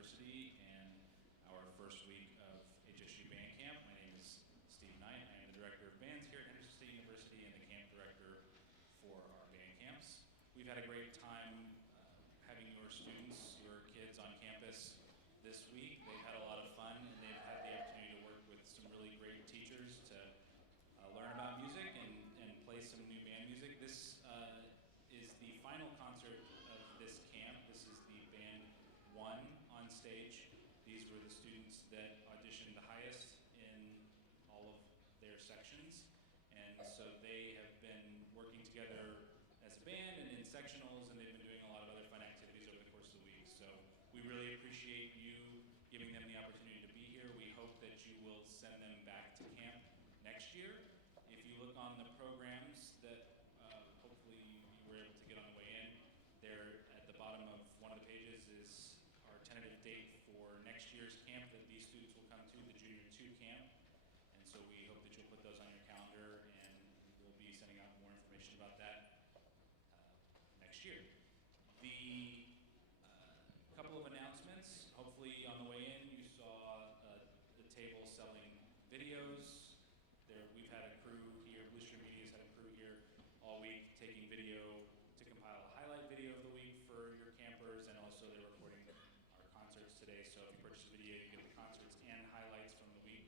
University and our first week of HSU Band Camp. My name is Steve Knight. I am the Director of Bands here at Henderson State University and the Camp Director for our band camps. We've had a great time having your students, your kids on campus this week. They've had a lot of fun and they've had the opportunity to work with some really great teachers to learn about music and play some new band music. This is the final concert of this camp. This is the Band 1 on stage. These were the students that auditioned the highest in all of their sections. And so they have been working together as a band and in sectionals, and they've been doing a lot of other fun activities over the course of the week. So we really appreciate you giving them the opportunity to be here. We hope that you will send them back to camp next year. If you look on the programs that hopefully you were able to get on the way in, there at the bottom of one of the pages is our tentative date for next year's camp that these students will come to, the Junior 2 camp. And so we hope that you'll put those on your calendar, and we'll be sending out more information about that next year. The couple of announcements. Hopefully on the way in you saw the table selling videos. We've had a crew here, Blue Stream Media's had a crew here all week taking video to compile a highlight video of the week for your campers, and also they're recording our concerts today. So if you purchase a video, you get the concerts and highlights from the week.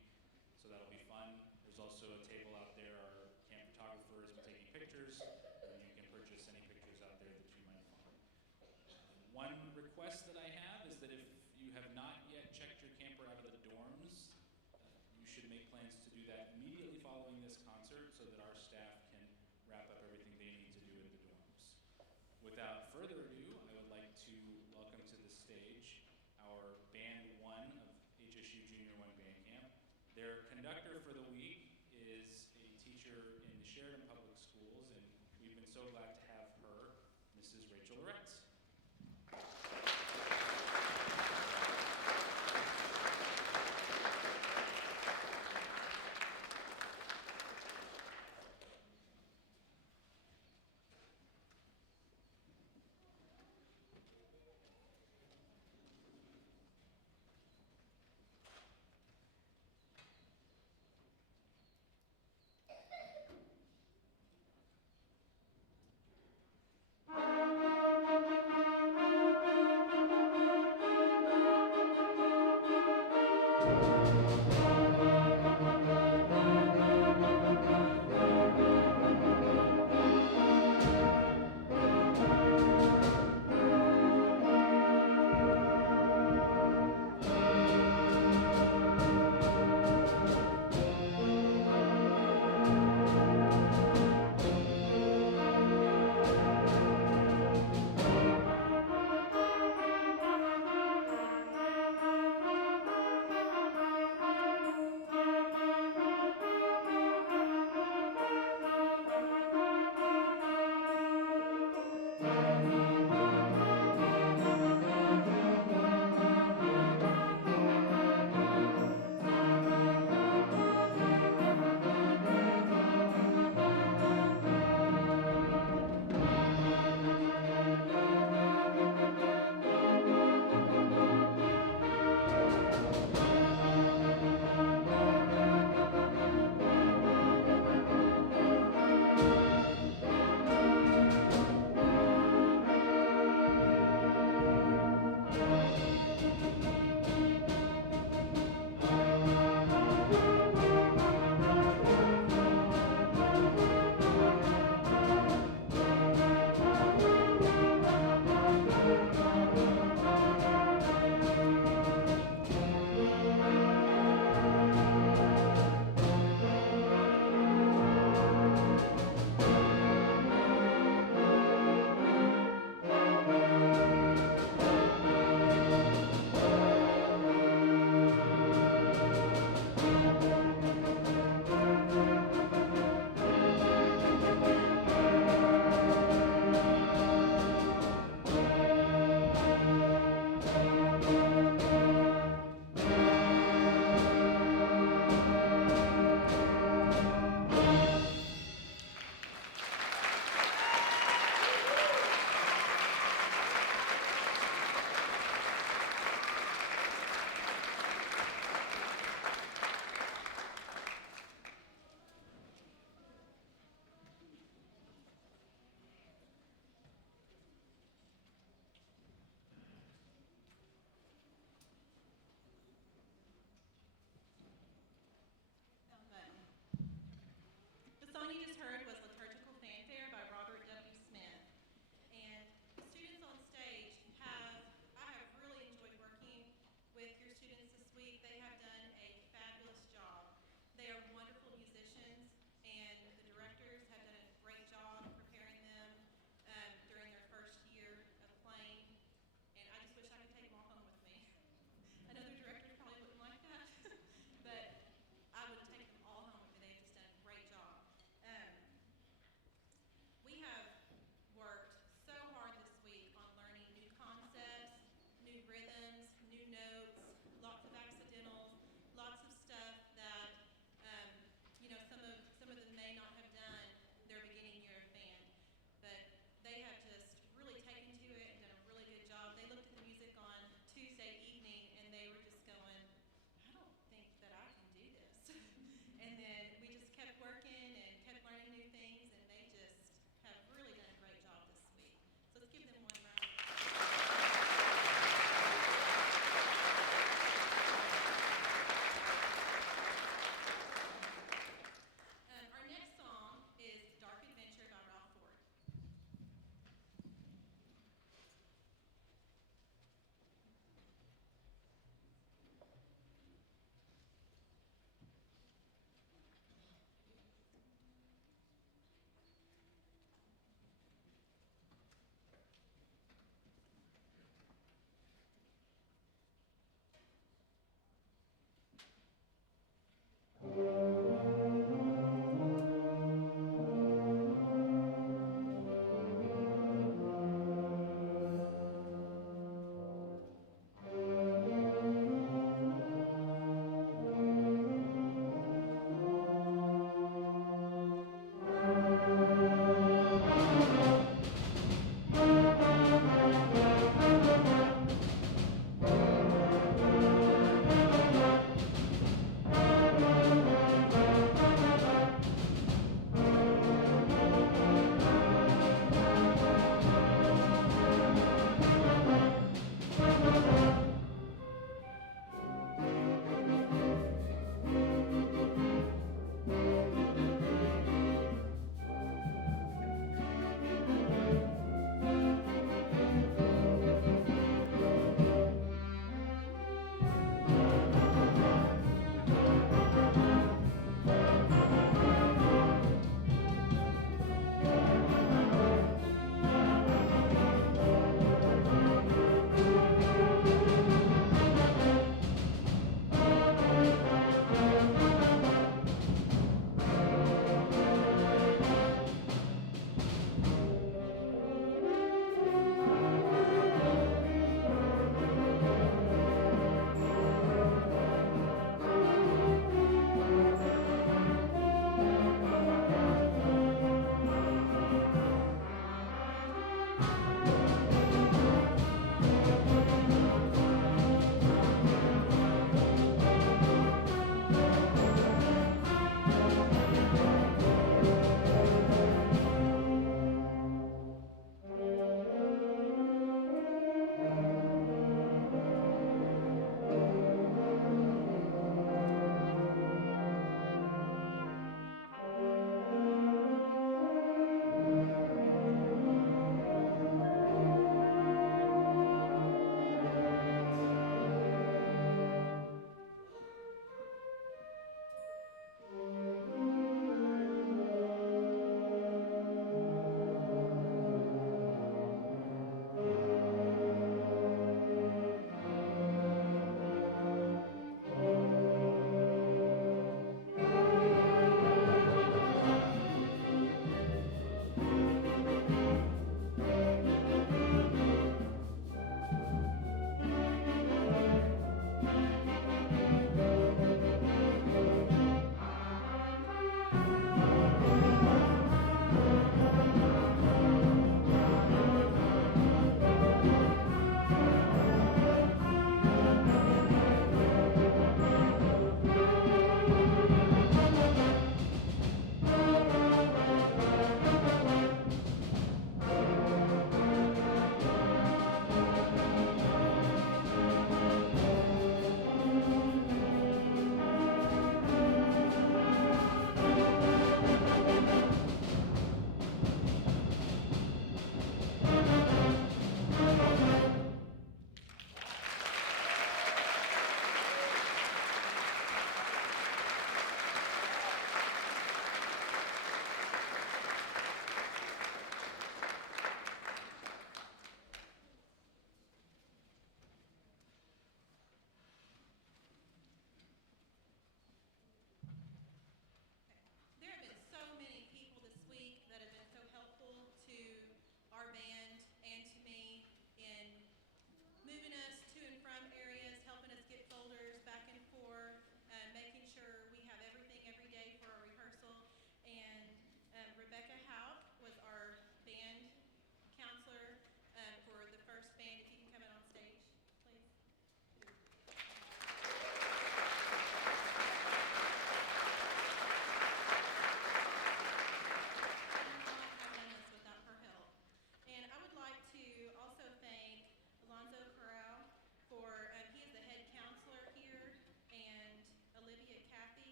So that'll be fun. There's also a table out there. Our camp photographer has been taking pictures, and you can purchase any pictures out there that you might find. One request that I have is that if you have not yet checked your camper out of the dorms, you should make plans to do that immediately following this concert so that our staff can wrap up everything they need to do at the dorms. Without further ado, I would like to welcome to the stage our Band 1 of HSU Junior 1 Band Camp. Their conductor for the week is a teacher in the Sheridan Public Schools, and we've been so glad to have her, Mrs. Rachel Loretz.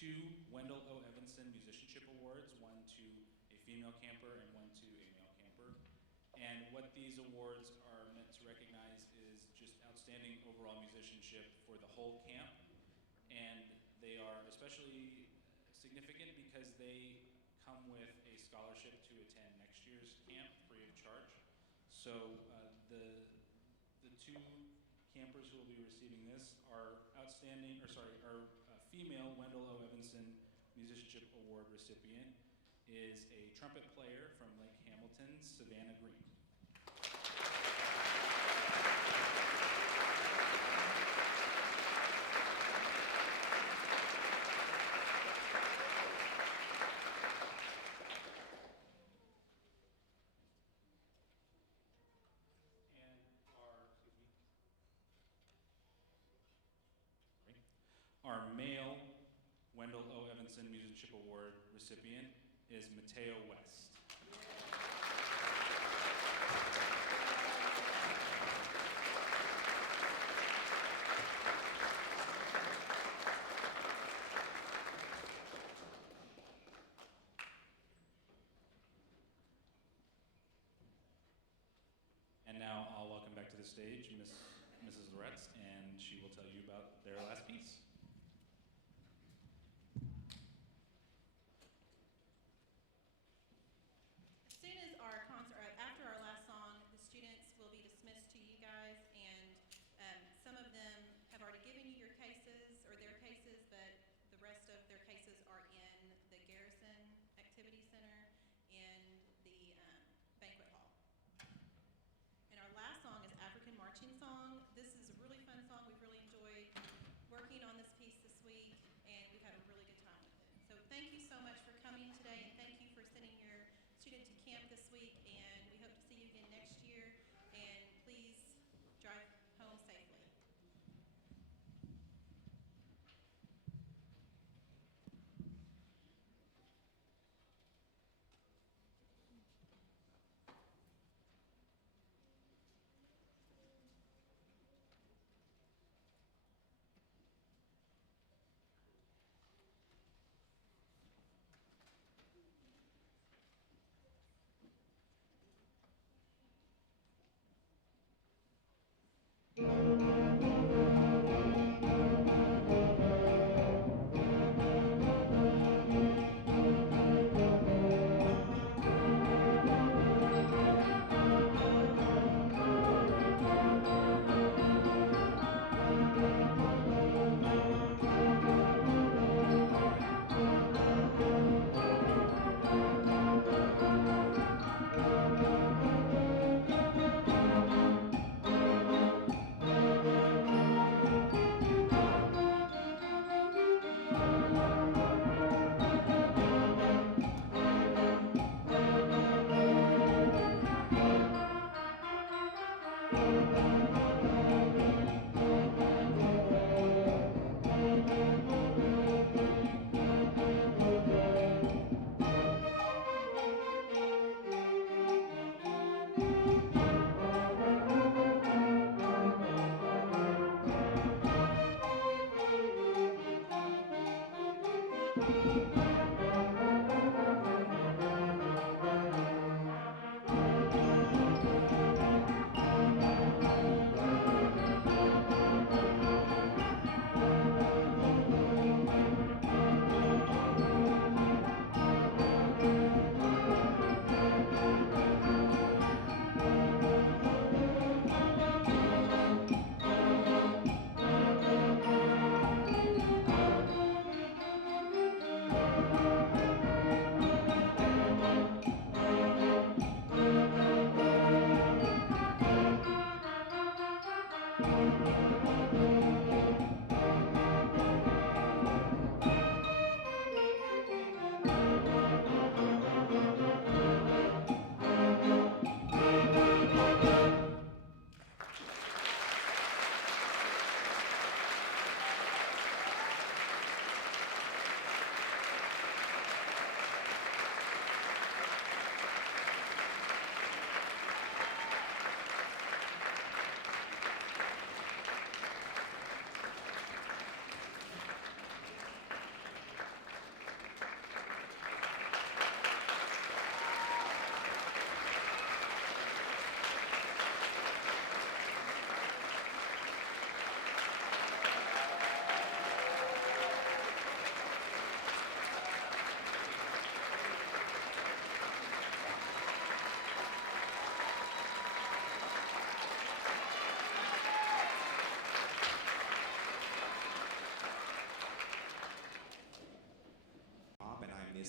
2 Wendell O. Evanson Musicianship Awards, one to a female camper and one to a male camper. And what these awards are meant to recognize is just outstanding overall musicianship for the whole camp. And they are especially significant because they come with a scholarship to attend next year's camp free of charge. So the 2 campers who will be receiving this are female Wendell O. Evanson Musicianship Award recipient is a trumpet player from Lake Hamilton, Savannah Green. Our male Wendell O. Evanson Musicianship Award recipient is Mateo West. And now I'll welcome back to the stage Mrs. Loretz, and she will tell you about their last piece. After our last song, the students will be dismissed to you guys, and some of them have already given you your cases or their cases, but the rest of their cases are in the Garrison Activity Center in the banquet hall. And our last song is African Marching Song. This is a really fun song. We've really enjoyed working on this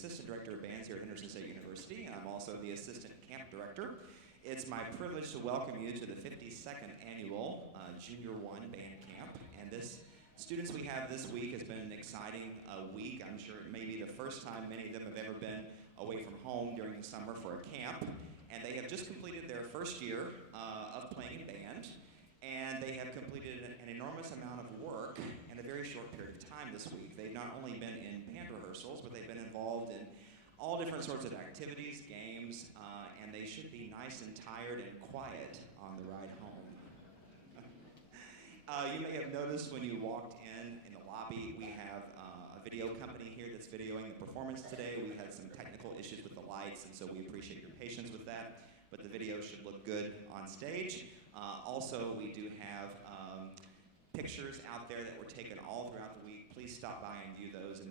Assistant Director of Bands here at Henderson State University, and I'm also the Assistant Camp Director. It's my privilege to welcome you to the 52nd Annual Junior 1 Band Camp. And students we have this week has been an exciting week. I'm sure it may be the first time many of them have ever been away from home during the summer for a camp. And they have just completed their first year of playing in band. And they have completed an enormous amount of work in a very short period of time this week. They've not only been in band rehearsals, but they've been involved in all different sorts of activities, games, and they should be nice and tired and quiet on the ride home. You may have noticed when you walked in the lobby, we have a video company here that's videoing the performance today. We had some technical issues with the lights, and so we appreciate your patience with that, but the video should look good on stage. Also, we do have pictures out there that were taken all throughout the week. Please stop by and view those, and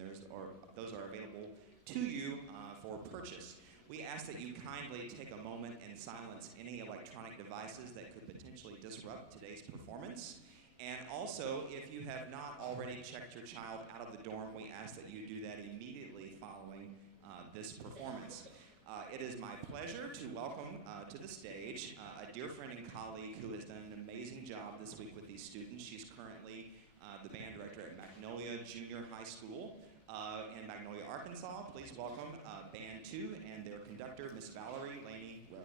those are available to you for purchase. We ask that you kindly take a moment and silence any electronic devices that could potentially disrupt today's performance. And also, if you have not already checked your child out of the dorm, we ask that you do that immediately following this performance. It is my pleasure to welcome to the stage a dear friend and colleague who has done an amazing job this week with these students. She's currently the band director at Magnolia Junior High School in Magnolia, Arkansas. Please welcome Band 2 and their conductor, Miss Valerie Laney Rowe.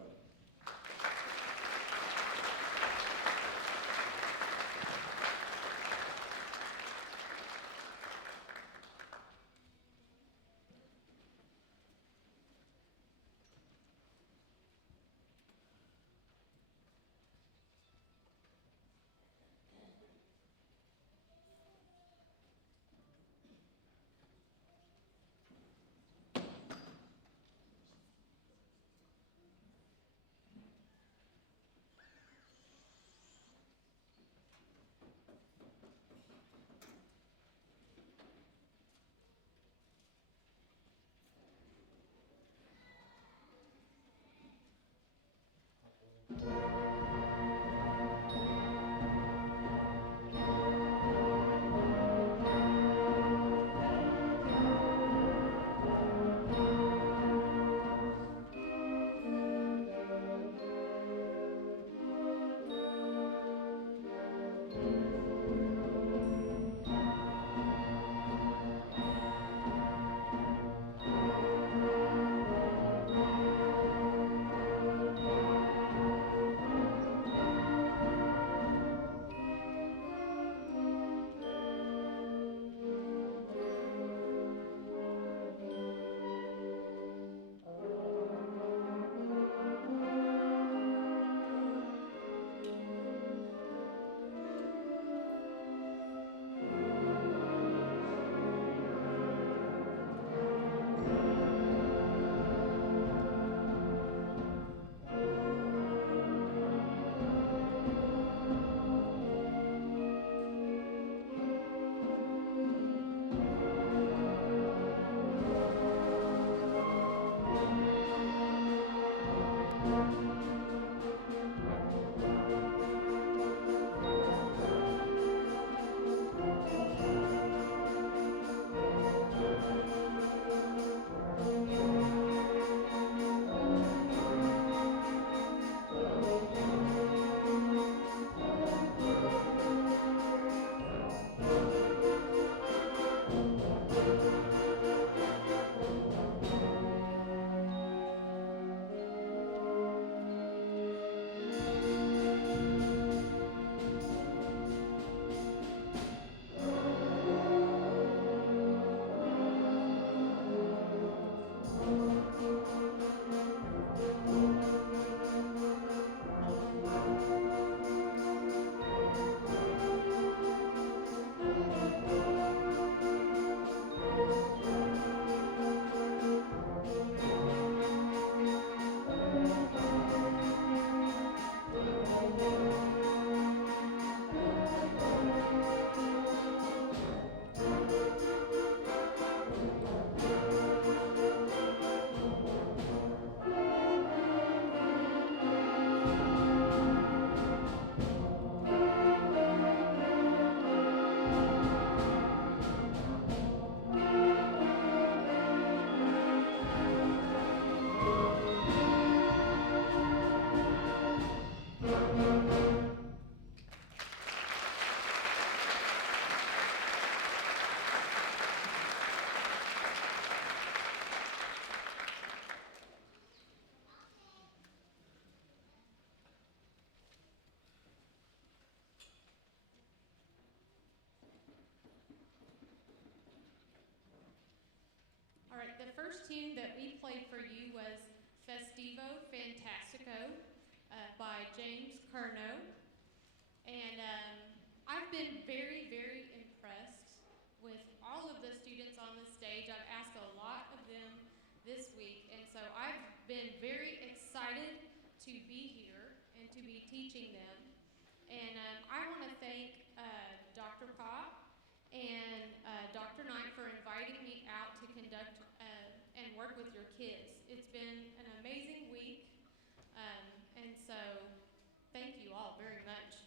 first tune that we played for you was Festivo Fantastico by James Curnow. And I've been very, very impressed with all of the students on the stage. I've asked a lot of them this week, and so I've been very excited to be here and to be teaching them. And I want to thank Dr. Pop and Dr. Knight for inviting me out to conduct and work with your kids. It's been an amazing week, and so thank you all very much.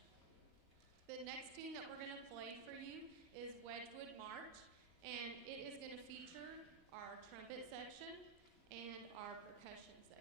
The next tune that we're going to play for you is Wedgwood March, and it is going to feature our trumpet section and our percussion section.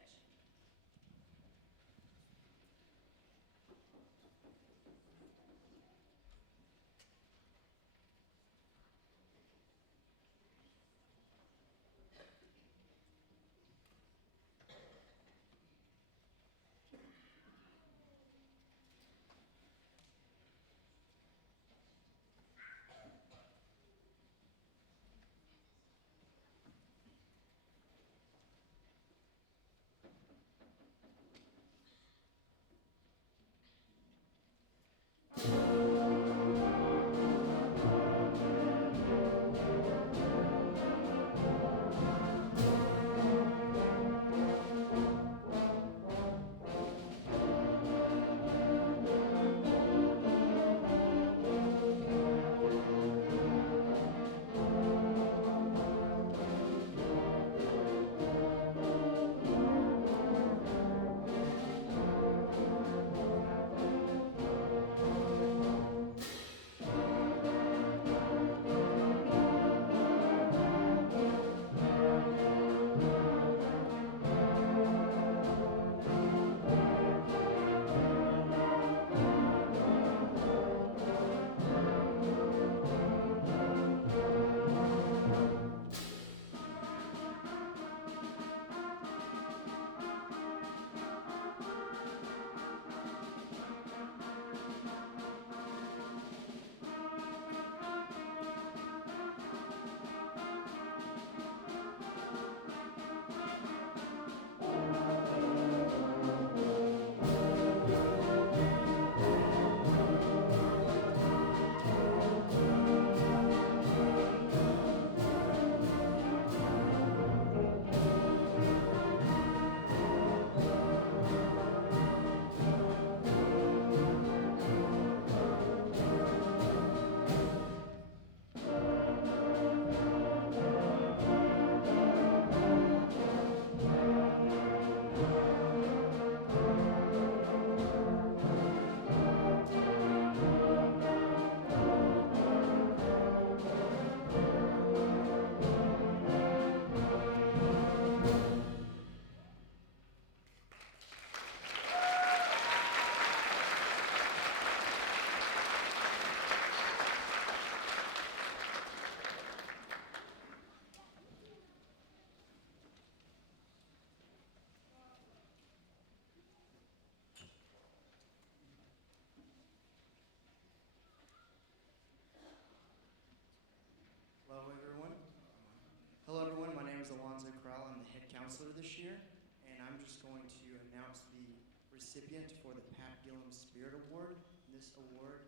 Hello everyone, my name is Alonzo Corral. I'm the head counselor this year, and I'm just going to announce the recipient for the Pat Gillum Spirit Award. This award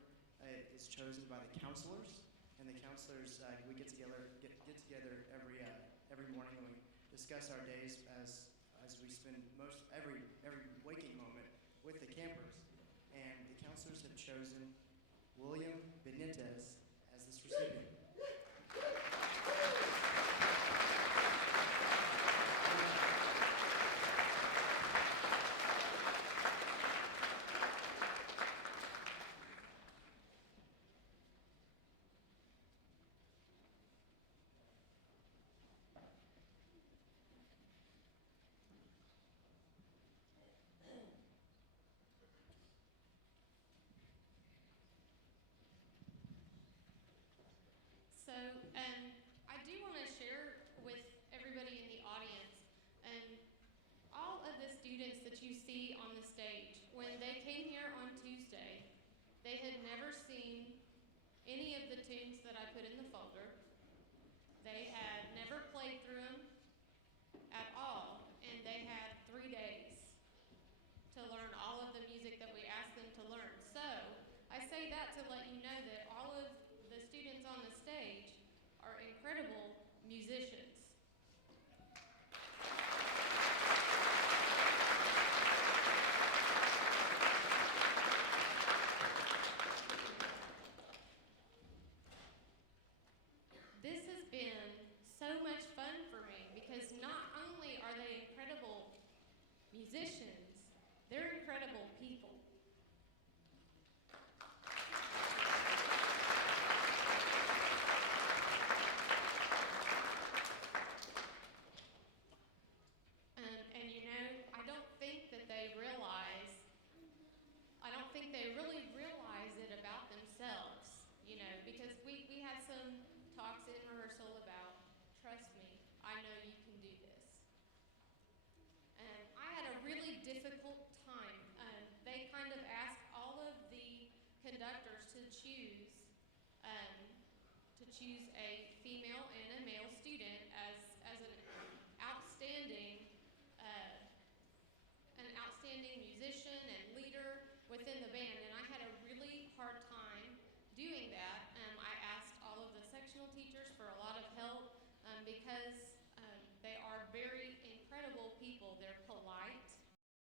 is chosen by the counselors, and the counselors, we get together every morning and we discuss our days as we spend most every waking moment with the campers. And the counselors have chosen William Benitez as this recipient. So I do want to share with everybody in the audience, all of the students that you see on the stage, when they came here on Tuesday, they had never seen any of the tunes that I put in the folder. They had never played through them. musicians. This has been so much fun for me because not only are they incredible musicians, they're incredible people. And you know, I don't think they really realize it about themselves, you know, because we had some talks in rehearsal about, trust me, I know you can do this. And I had a really difficult time. They kind of asked all of the conductors to choose a female and a male student as an outstanding musician and leader within the band, and I had a really hard time doing that